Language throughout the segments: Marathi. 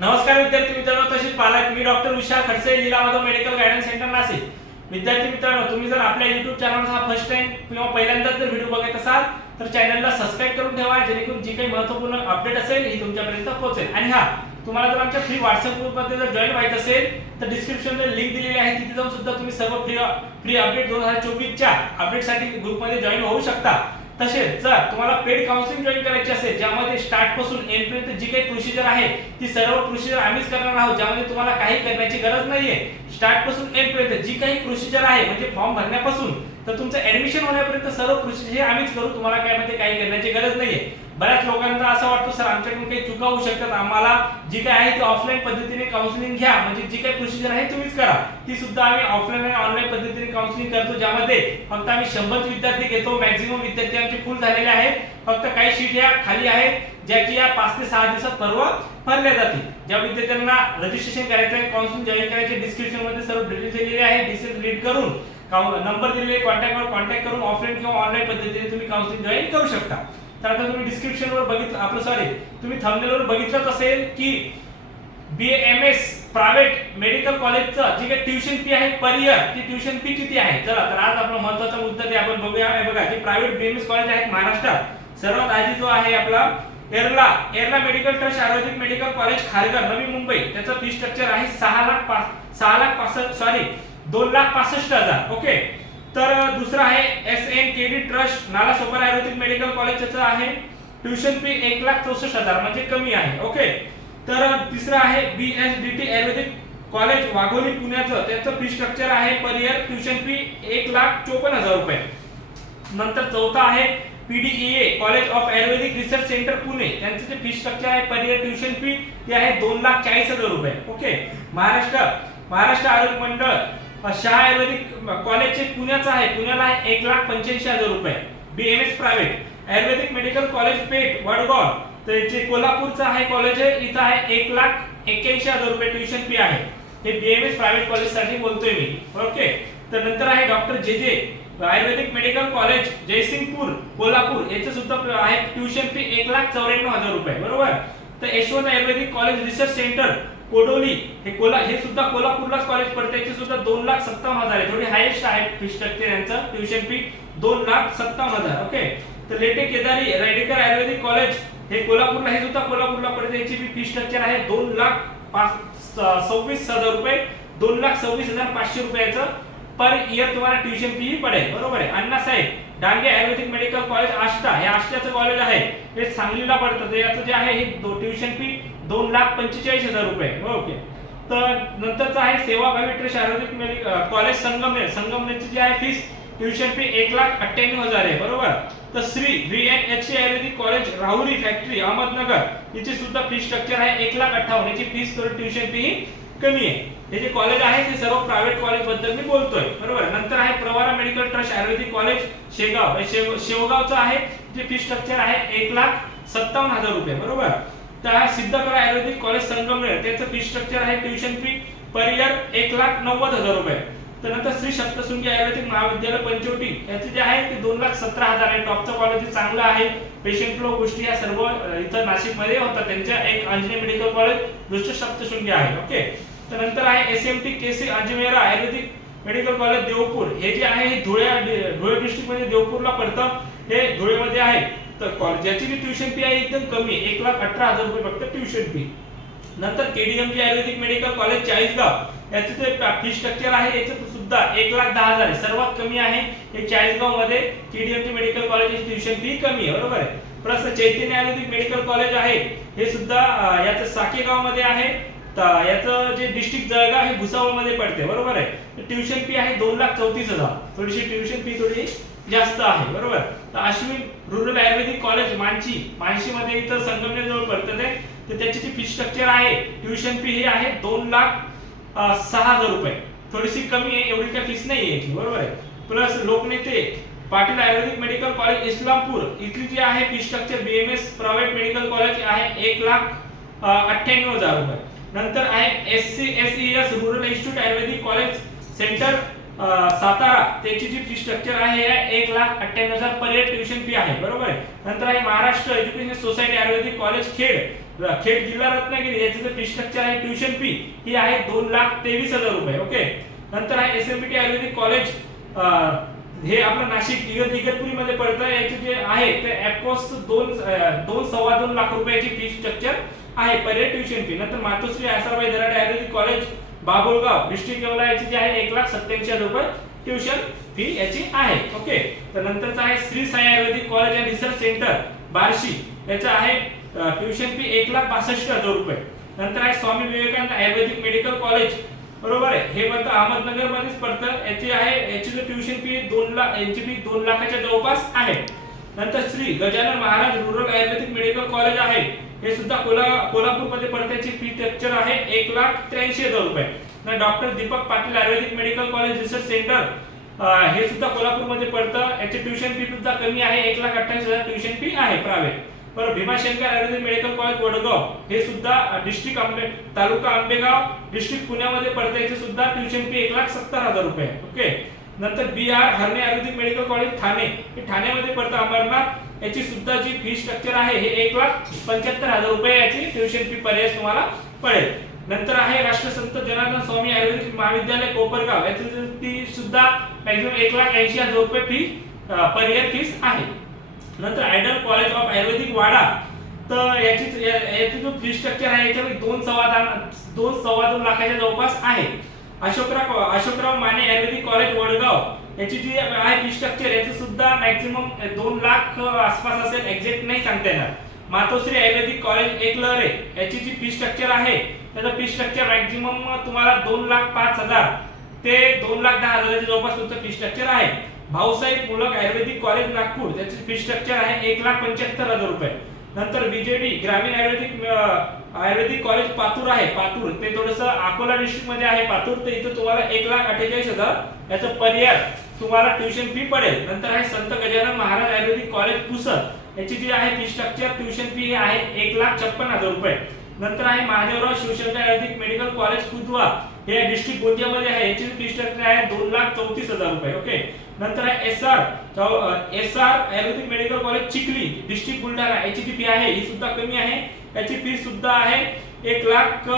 नमस्कार विद्यार्थी मित्रांनो तसेच पालक मी doctor Usha Khadse Lilamadhav medical guidance centre Nashik. विद्यार्थी मित्रांनो तुम्ही जर आपल्या युट्यूब चॅनलचा फर्स्ट टाइम किंवा पहिल्यांदाच जर व्हिडिओ बघत असाल तर चॅनलला सबस्क्राईब करून ठेवा जेणेकरून जी काही महत्त्वपूर्ण अपडेट असेल ही तुमच्यापर्यंत पोहोचेल. आणि हा तुम्हाला जर आमच्या फ्री व्हॉट्सअप ग्रुपमध्ये जर जॉईन व्हायचं असेल तर डिस्क्रिप्शनमध्ये लिंक दिलेली आहे. तिथे जाऊन सुद्धा तुम्ही सर्व फ्री फ्री अपडेट दोन हजार चोवीसच्या अपडेटसाठी ग्रुपमध्ये जॉईन होऊ शकता. तसेच जर तुम्हाला पेड काउन्सिलिंग जॉईन करायची असेल ज्यामध्ये स्टार्टपासून एंड पर्यंत जी काही प्रोसिजर आहे ती सर्व प्रोसिजर आम्हीच करणार आहोत ज्यामध्ये तुम्हाला काही करण्याची गरज नाहीये. स्टार्टपासून एंड पर्यंत जी काही प्रोसिजर आहे म्हणजे फॉर्म भरण्यापासून तर तुमचं ऍडमिशन होण्यापर्यंत सर्व प्रोसिजर हे आम्हीच करू तुम्हाला काय म्हणजे काही करण्याची गरज नाहीये. बऱ्याच लोकांना असं वाटतं सर आमच्याकडून काही चुका होऊ शकतात. आम्हाला जी काय आहे ती ऑफलाईन पद्धतीने काउन्सिलिंग घ्या. म्हणजे जी काही प्रोसिजर आहे तुम्हीच करा. ती सुद्धा आम्ही ऑफलाईन आणि ऑनलाईन पद्धतीने काउन्सिलिंग करतो ज्यामध्ये फक्त आम्ही शंभर विद्यार्थी घेतो. मॅक्झिमम विद्यार्थी आमचे फुल झालेले आहेत. फक्त काही शीट या खाली आहेत ज्या की या पाच ते सहा दिवसात पर्व भरल्या जातील. ज्या विद्यार्थ्यांना रजिस्ट्रेशन करायचं आहे काउन्सिलिंग जॉईन करायचे डिस्क्रिप्शनमध्ये सर्व डिटेल्स दिलेले आहेत. डिटेल्स रीड करून नंबर दिलेले कॉन्टॅक्टवर कॉन्टॅक्ट करून ऑफलाईन किंवा ऑनलाईन पद्धतीने तुम्ही काउन्सिलिंग जॉईन करू शकता. तर तुम्ही डिस्क्रिप्शन वर बघितलं आपलं सॉरी तुम्ही thumbnail वर बघितलंच असेल की B M S private medical कॉलेजचं जी काही ट्युशन फी आहे पर इयर ती ट्युशन फी किती आहे? चला तर आज आपला महत्त्वाचा मुद्दा ते आपण बघूया. बघा जे private B M S college आहेत महाराष्ट्रात सर्वात आधी जो आहे आपला Yerala Yerala medical trust ayurvedic medical college Kharghar Navi Mumbai. त्याचं फी स्ट्रक्चर आहे सहा लाख पाच सहा लाख पासष्ट सॉरी दोन लाख पासष्ट हजार. ओके तर दुसरं आहे S N K D trust Nalasopara ayurvedic medical college आहे. ट्युशन फी एक लाख चौसष्ट हजार म्हणजे कमी आहे ओके? तर तिसरं आहे B S D T ayurvedic college Wagholi पुण्याचं. त्याचं फी स्ट्रक्चर आहे पर इयर ट्युशन फी एक लाख चोपन्न हजार रुपये. नंतर चौथा आहे PDEA college of ayurvedic research centre Pune. त्यांचं जे फी स्ट्रक्चर आहे पर इयर ट्युशन फी ते आहे दोन लाख चाळीस हजार रुपये ओके? महाराष्ट्र महाराष्ट्र आरोग्य मंडळ शाह आयुर्वेदिक कॉलेज पुण्याचं आहे. पुण्याला आहे एक लाख पंच्याऐंशी हजार रुपये. B M S private. Ayurvedic medical college Peth Vadgaon. तर जे कोल्हापूरचं आहे कॉलेज आहे इथं आहे एक लाख एक्क्याऐंशी हजार रुपये ट्युशन फी आहे. हे बी एम एस प्रायव्हेट कॉलेजसाठी बोलतोय मी. ओके? तर नंतर आहे doctor J J ayurvedic medical college Jaysingpur Kolhapur. याचं सुद्धा आहे ट्युशन फी एक लाख चौऱ्याण्णव हजार रुपये. बरोबर? तर Yashwant ayurvedic college research centre Kodoli हे कोला हे सुद्धा कोल्हापूरलाच कॉलेज पडते. याची सुद्धा दोन लाख सत्तावन्न हजार आहे. थोडी हायेस्ट आहे फी स्ट्रक्चर यांचं ट्युशन फी दोन लाख सत्तावन्न हजार ओके तर लेटे केदारी रेडेकर आयुर्वेदिक कॉलेज हे कोल्हापूरला हे सुद्धा कोल्हापूरला पडते. याची फी स्ट्रक्चर आहे. दोन लाख पाच सव्वीस हजार रुपये. दोन लाख सव्वीस हजार पाचशे रुपयाचं पर इयर तुम्हाला ट्युशन फी पडेल. बरोबर आहे. Annasaheb Dange ayurvedic medical college Ashta हे आष्ट्याचं कॉलेज आहे. हे सांगलीला पडतं. याचं जे आहे हे ट्युशन फी दोन लाख पंचेचाळीस हजार रुपये. हो, ओके. तर नंतरचं आहे सेवाभावी ट्रस्ट आयुर्वेदिक कॉलेज संगमनेर. संगमनेरची जी आहे फीस ट्युशन फी एक लाख अठ्ठ्याण्णव हजार आहे बरोबर? तर Shri V N H C ayurvedic college Rahuri factory Ahmednagar हिची सुद्धा फी स्ट्रक्चर आहे एक लाख अठ्ठावन्न. याची फीस थोडी ट्युशन फी कमी आहे. हे जे कॉलेज आहे ते सर्व प्रायव्हेट कॉलेजबद्दल मी बोलतोय बरोबर? नंतर आहे Pravara medical trust ayurvedic college Shegaon. शेवगावचं आहे जे फी स्ट्रक्चर आहे एक लाख सत्तावन्न हजार रुपये बरोबर? तर हा सिद्धकला आयुर्वेदिक कॉलेज संगमनेर त्याचं फी स्ट्रक्चर आहे ट्युशन फी पर इयर एक लाख नव्वद हजार रुपये. तर नंतर श्री सप्तशृंगी आयुर्वेदिक महाविद्यालय पंचवटी. याचे जे आहे ते दोन लाख सतरा हजार आहे. टॉपचं कॉलेज चांगलं आहे. पेशंट फ्लो गोष्टी या सर्व इथं नाशिकमध्ये होतात. त्यांच्या एक अंजनी मेडिकल कॉलेज दुसरं सप्तशृंगी आहे. ओके तर नंतर आहे S M T K C Anjmera ayurvedic medical college Deopur. हे जे आहे हे धुळे धुळे डिस्ट्रिक्टमध्ये देवपूरला पडतं. हे धुळेमध्ये आहे. तर कॉलेज ज्याची जी ट्युशन फी आहे एकदम कमी आहे. एक लाख अठरा हजार रुपये फक्त ट्युशन फी. नंतर KDMG ayurvedic medical college Chalisgaon याचं जे फी स्ट्रक्चर आहे याचं सुद्धा एक लाख दहा हजार आहे. सर्वात कमी आहे हे चाळीसगावमध्ये केडीएमजी मेडिकल कॉलेजची ट्युशन फी कमी आहे. बरोबर आहे? Plus Chaitanya ayurvedic medical college आहे. हे सुद्धा याचं साकेगावमध्ये आहे. याचं जे डिस्ट्रिक्ट जळगाव हे भुसावळमध्ये पडते बरोबर आहे? ट्युशन फी आहे दोन लाख चौतीस हजार. थोडीशी ट्युशन फी थोडी जास्त आहे बरोबर? तर अश्विन रुरल आयुर्वेदिक कॉलेज मानची मानशी मध्ये इथं संगमनेर जवळ पडतं ते. तर त्याची जी फी स्ट्रक्चर आहे. ट्युशन फी ही आहे दोन लाख सहा हजार रुपये. थोडीशी कमी आहे एवढी काही फीस नाही आहे याची बरोबर आहे? प्लस लोकनेते Patil ayurvedic medical college Islampur. इथली जी आहे fee structure BMS private medical college आहे एक लाख अठ्ठ्याण्णव हजार रुपये. नंतर आहे S C S E S rural institute ayurvedic college centre Satara. त्याची जी फी स्ट्रक्चर आहे हे एक लाख अठ्ठ्याण्णव हजार पर इयर ट्युशन फी आहे. बरोबर आहे? नंतर आहे Maharashtra education society ayurvedic college Khed. Khed जिल्हा रत्नागिरी. याचं जे फी स्ट्रक्चर आहे ट्युशन फी ही आहे दोन लाख तेवीस हजार रुपये. ओके? नंतर आहे S M P T ayurvedic college हे आपलं नाशिक इगत इगतपुरी मध्ये पडतं याचे जे आहे ते अप्रॉक्स दोन दोन सव्वा दोन लाख रुपयाची फी स्ट्रक्चर आहे. पर्याय ट्युशन फी नंतर Matoshri Asabai Darade ayurvedic college Babulgaon district Yeola याची जी आहे एक लाख सत्याऐंशी हजार रुपये ट्युशन फी याची आहे. ओके तर नंतरच आहे Shri Sai ayurvedic college and research centre Barshi. याचं आहे ट्युशन फी एक लाख बासष्ट हजार रुपये. नंतर आहे Swami Vivekananda ayurvedic medical college बरोबर आहे. हे म्हणतं अहमदनगर मध्येच पडतं. याची आहे याची जो ट्युशन फी दोन लाख यांची फी दोन लाखाच्या जवळपास आहे. नंतर Shri Gajanan Maharaj rural ayurvedic medical college आहे. हे सुद्धा कोल्हा कोल्हापूरमध्ये मध्ये पडत्याची फी स्ट्रक्चर आहे एक लाख त्र्याऐंशी हजार रुपये. ना doctor Deepak Patil ayurvedic medical college research centre हे सुद्धा कोल्हापूरमध्ये पडतं. याची ट्युशन फी सुद्धा कमी आहे. एक लाख अठ्ठावीस हजार ट्युशन फी आहे प्रायव्हेट. बरं Bhimashankar ayurvedic medical college Vadgaon. हे सुद्धा डिस्ट्रिक्ट आंबे तालुका आंबेगाव डिस्ट्रिक्ट पुण्यामध्ये पडते. याची सुद्धा ट्युशन फी एक लाख सत्तर हजार रुपये ओके? नंतर B R Harne Ayurvedic medical college Thane. हे ठाण्यामध्ये पडतं अमरनाथ याची सुद्धा जी फी स्ट्रक्चर आहे हे एक लाख पंच्याहत्तर हजार रुपये याची ट्युशन फी पर्याय तुम्हाला पडेल. नंतर आहे राष्ट्रसंत जनार्दन स्वामी आयुर्वेदिक महाविद्यालय कोपरगाव. याची ती सुद्धा मॅक्झिमम एक लाख ऐंशी हजार रुपये फी पर इयर फीस आहे. नंतर ideal college of ayurvedic Wada. तर याची याची जो फी स्ट्रक्चर आहे याच्यामध्ये दोन सव्वा दोन सव्वा दोन लाखाच्या जवळपास आहे. अशोकराव अशोकराव माने आयुर्वेदिक कॉलेज वडगाव. याची जी आहे फी स्ट्रक्चर याचं सुद्धा मॅक्झिमम दोन लाख आसपास असेल एक्झॅक्ट नाही सांगता येणार. मातोश्री आयुर्वेदिक कॉलेज एक लहरे याची जी फी स्ट्रक्चर आहे त्याचं फी स्ट्रक्चर मॅक्झिमम तुम्हाला दोन लाख पाच हजार. ते दोन लाख दहा हजाराच्या जवळपास तुमचं फी स्ट्रक्चर आहे. भाऊसाहेब मुलक आयुर्वेदिक कॉलेज नागपूर त्याची फी स्ट्रक्चर आहे एक लाख पंच्याहत्तर हजार रुपये. नंतर बीजेडी ग्रामीण आयुर्वेदिक आयुर्वेदिक कॉलेज पातूर आहे पातूर. ते थोडस अकोला डिस्ट्रिक्टमध्ये आहे पातूर. ते इथं तुम्हाला एक लाख अठ्ठेचाळीस हजार याचं पर्याय तुम्हाला ट्युशन फी पडेल. नंतर आहे संत गजानन महाराज आयुर्वेदिक कॉलेज पुसद. याची जी आहे फी स्ट्रक्चर ट्युशन फी आहे एक लाख छप्पन हजार रुपये. नंतर आहे महादेवराव शिवशंकर आयुर्वेदिक मेडिकल कॉलेज कुदवा. हे डिस्ट्रिक्ट गोंदियामध्ये आहे. याची फी स्ट्रक्चर आहे दोन लाख चौतीस हजार रुपये ओके नंतर आहे S R S R Ayurvedic medical college Chikhli district Buldhana याची जी फी आहे ही सुद्धा कमी आहे. याची फी सुद्धा आहे एक लाख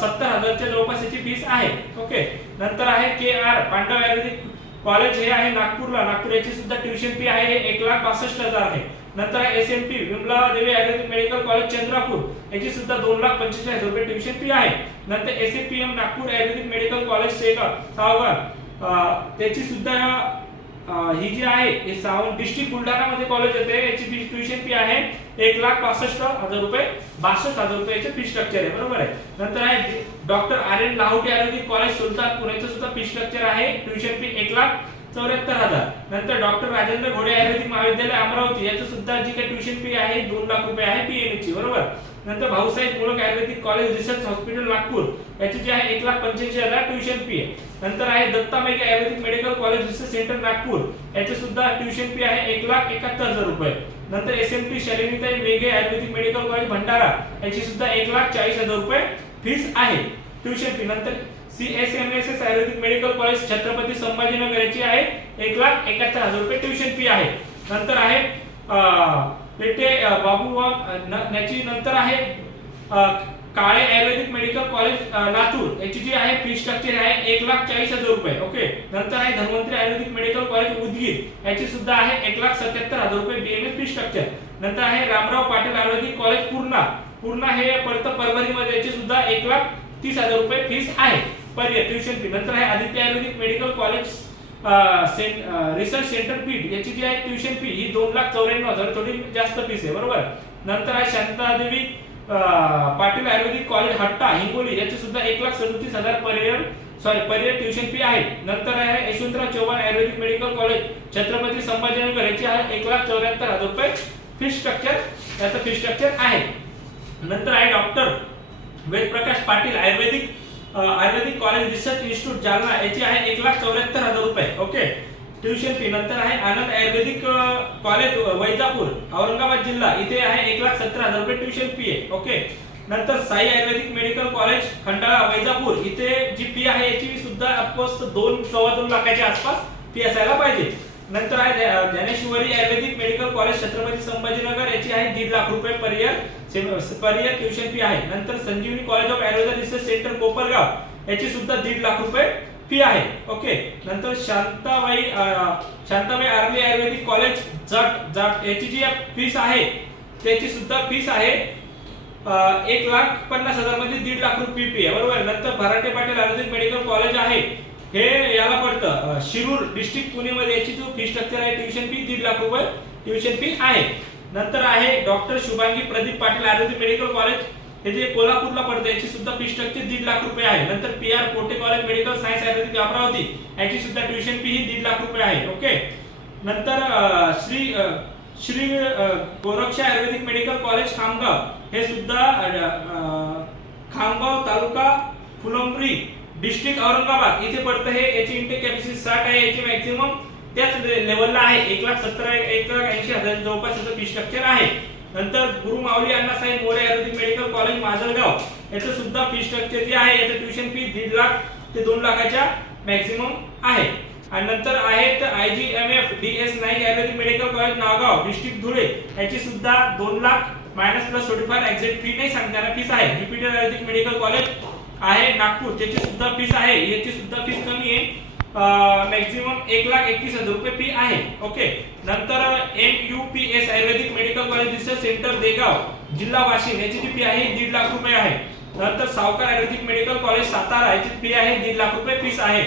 सत्तर हजारच्या जवळपास याची फीस आहे. ओके नंतर आहे K R Pandav Ayurvedic college हे आहे नागपूरला. नागपूर याची सुद्धा ट्युशन फी आहे एक लाख बासष्ट हजार आहे. नंतर आहे S M P Vimla Devi आयुर्वेदिक मेडिकल कॉलेज चंद्रपूर. याची सुद्धा दोन लाख पंचेचाळीस हजार रुपये ट्युशन फी आहे. नंतर S P M Nagpur Ayurvedic medical college Sega Savgaon. त्याची सुद्धा ही जी आहे हे सावंत डिस्ट्रिक्ट बुलढाणा मध्ये कॉलेज येते. याची फी ट्युशन फी आहे एक लाख पासष्ट हजार रुपये बासष्ट हजार रुपये याचे फी स्ट्रक्चर आहे. बरोबर आहे? नंतर आहे doctor R N Lahoti Ayurvedic college Sultanpur. याचं सुद्धा फी स्ट्रक्चर आहे. ट्युशन फी एक लाख चौऱ्याहत्तर हजार. नंतर डॉक्टर राजेंद्र घोडे आयुर्वेदिक महाविद्यालय अमरावती. याचं सुद्धा जी काही ट्युशन फी आहे दोन लाख रुपये आहे पीएमए ची. बरोबर? नंतर Bhausaheb Mulak Ayurvedic college research hospital Nagpur. याची जी आहे एक लाख पंच्याऐंशी हजार ट्युशन फी आहे. नंतर आहे Datta Meghe Ayurvedic medical college research centre Nagpur. याची सुद्धा ट्युशन फी आहे एक लाख एकाहत्तर हजार रुपये. नंतर S M P Shalinitai Meghe Ayurvedic medical college Bhandara. याची सुद्धा एक लाख चाळीस हजार रुपये फीस आहे. ट्युशन फी नंतर C S M S S Ayurvedic medical college Chhatrapati Sambhajinagar याची आहे एक लाख एकाहत्तर हजार रुपये ट्युशन फी आहे. नंतर आहे लेटे बाबू याची नंतर आहे काळे आयुर्वेदिक मेडिकल कॉलेज लातूर. याची जी आहे फी स्ट्रक्चर आहे एक लाख चाळीस हजार रुपये. ओके? नंतर आहे धन्वंतरी आयुर्वेदिक मेडिकल कॉलेज उदगीर. याची सुद्धा आहे एक लाख सत्याहत्तर हजार रुपये बीएमएस फी स्ट्रक्चर नंतर आहे रामराव पाटील आयुर्वेदिक कॉलेज पूर्णा. पूर्णा हे पडतं परभणीमध्ये याची सुद्धा एक लाख तीस हजार रुपये फीस आहे. पर इयर ट्युशन फी नंतर आहे Aditya Ayurvedic medical college research centre पीठ याची जी आहे ट्युशन फी ही दोन लाख चौऱ्याण्णव हजार थोडी जास्त फीस आहे बरोबर? नंतर आहे शांतादेवी पाटील आयुर्वेदिक कॉलेज हट्टा हिंगोली याची सुद्धा एक लाख सदतीस हजार per year sorry per year tuition fee आहे. नंतर आहे यशवंतराव चव्हाण आयुर्वेदिक मेडिकल कॉलेज छत्रपती संभाजीनगर याची आहे एक लाख चौऱ्याहत्तर हजार रुपये फी स्ट्रक्चर याचं फी स्ट्रक्चर आहे. नंतर आहे doctor Vedprakash Patil Ayurvedic Ayurvedic college research institute Jalna याची आहे एक लाख चौऱ्याहत्तर हजार रुपये. ओके ट्युशन फी नंतर आहे आनंद आयुर्वेदिक कॉलेज वैजापूर औरंगाबाद जिल्हा. इथे आहे एक लाख सत्तर हजार रुपये ट्युशन फी आहे. ओके नंतर साई आयुर्वेदिक मेडिकल कॉलेज खंडाळा वैजापूर. इथे जी फी आहे याची सुद्धा अफकोर्स दोन सव्वा दोन लाखाच्या आसपास फी असायला पाहिजे. नंतर आहे ज्ञानेश्वरी आयुर्वेदिक मेडिकल कॉलेज छत्रपती संभाजीनगर याची आहे दीड लाख रुपये per year per year tuition fee आहे. नंतर Sanjivani college of Ayurved research centre Kopargaon याची सुद्धा दीड लाख रुपये फी आहे. ओके नंतर शांताबाई शांताबाई आर्मी आयुर्वेदिक कॉलेज जट जट याची जी फीस आहे त्याची सुद्धा फीस आहे एक लाख पन्नास हजारमध्ये दीड लाख रुपये फी आहे. बरोबर? नंतर भराटे पाटील आयुर्वेदिक मेडिकल कॉलेज आहे. हे याला पडतं. शिरूर डिस्ट्रिक्ट पुणेमध्ये याची जो फी स्ट्रक्चर आहे. ट्युशन फी दीड लाख रुपये ट्युशन फी आहे. नंतर आहे doctor Shubhangi Pradeep Patil Ayurvedic medical college हे जे कोल्हापूरला पडतं याची सुद्धा फी स्ट्रक्चर दीड लाख रुपये आहे. नंतर P R Kote college medical science Ayurvedic Amravati याची सुद्धा ट्युशन फी ही दीड लाख रुपये आहे. ओके नंतर श्री श्री गोरक्षा आयुर्वेदिक मेडिकल कॉलेज खामगाव. हे सुद्धा खामगाव तालुका फुलंब्री डिस्ट्रिक्ट औरंगाबाद इथे पडतं हे याची इंटेक कॅपॅसिटी साठ आहे याची मॅक्झिमम त्याच लेवलला आहे. एक लाख सत्तर एक लाख ऐंशी हजार जवळपास याचं फी स्ट्रक्चर आहे. नंतर गुरु माऊली अण्णासाहेब मोरे आयुर्वेदिक मेडिकल कॉलेज माजलगाव. याचं सुद्धा फी स्ट्रक्चर जे आहे याचं ट्युशन फी दीड लाख ते दोन लाखाच्या मॅक्झिमम आहे. आणि नंतर आहेत I G M F D S Naik Ayurvedic medical college Nagaon district Dhule. याची सुद्धा दोन लाख मायनस प्लस थोडीफार एक्झॅक्ट फी नाही सांगताना फीस आहे. ज्युपिटर आयुर्वेदिक मेडिकल कॉलेज आहे नागपूर. त्याची सुद्धा फीस आहे. याची सुद्धा फीस कमी आहे. मॅक्झिमम एक लाख एकवीस हजार रुपये फी आहे. ओके नंतर M U P S Ayurvedic medical college research centre Degaon जिल्हा वाशिम याची जी फी आहे दीड लाख रुपये आहे. नंतर सावकार आयुर्वेदिक मेडिकल कॉलेज सातारा. याची फी आहे दीड लाख रुपये फीस आहे.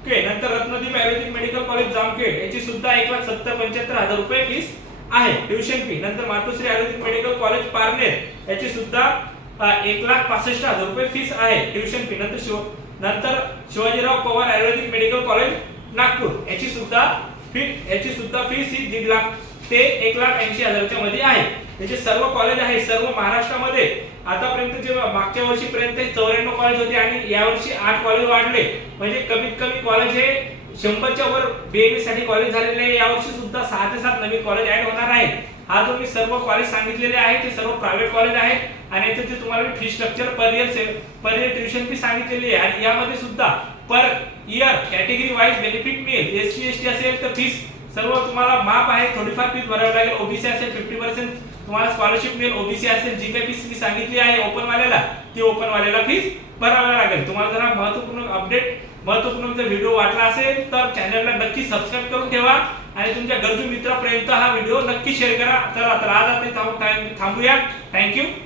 ओके नंतर रत्नदीप आयुर्वेदिक मेडिकल कॉलेज जामखेड. याची सुद्धा एक लाख सत्तर पंच्याहत्तर हजार रुपये फीस आहे. ट्युशन फी नंतर मातोश्री आयुर्वेदिक मेडिकल कॉलेज पारनेर. याची सुद्धा एक लाख पासष्ट हजार रुपये फीस आहे. ट्युशन फी नंतर शिव नंतर शिवाजीराव पवार आयुर्वेदिक मेडिकल कॉलेज नागपूर. याची सुद्धा फी याची सुद्धा फीस ही दीड लाख ते एक लाख ऐंशी हजारच्या मध्ये आहे. त्याचे सर्व कॉलेज आहे सर्व महाराष्ट्रामध्ये. आतापर्यंत जे मागच्या वर्षीपर्यंत चौऱ्याण्णव कॉलेज होते आणि यावर्षी आठ कॉलेज वाढले. म्हणजे कमीत कमी कॉलेज हे शंभरच्या वर बीएमएससाठी कॉलेज झालेले आहे. यावर्षी सुद्धा सहा ते सात नवीन कॉलेज ऍड होणार आहे हा जो मी सर्व कॉलेज सांगितलेले आहे ते सर्व प्रायव्हेट कॉलेज आहेत आणि याचं जे तुम्हाला fee structure per year per year tuition fee सांगितलेली आहे. आणि यामध्ये सुद्धा per year category wise benefit मिळेल. एस सी एस टी असेल तर फीस सर्व तुम्हाला माफ आहे. थोडीफार फीस भरावी लागेल. ओबीसी असेल फिफ्टी पर्सेंट तुम्हाला स्कॉलरशिप मिळेल. ओबीसी असेल जी काही फीस मी सांगितली आहे ओपनवाल्याला ती ओपनवाल्याला फीस भरावी लागेल. तुम्हाला जरा महत्त्वपूर्ण अपडेट महत्त्वपूर्ण जर व्हिडिओ वाटला असेल तर चॅनलला नक्की सबस्क्राईब करून ठेवा. आणि तुमच्या गरजू मित्रापर्यंत हा व्हिडिओ नक्की शेअर करा. चला तर आज आपण थांबूया थँक्यू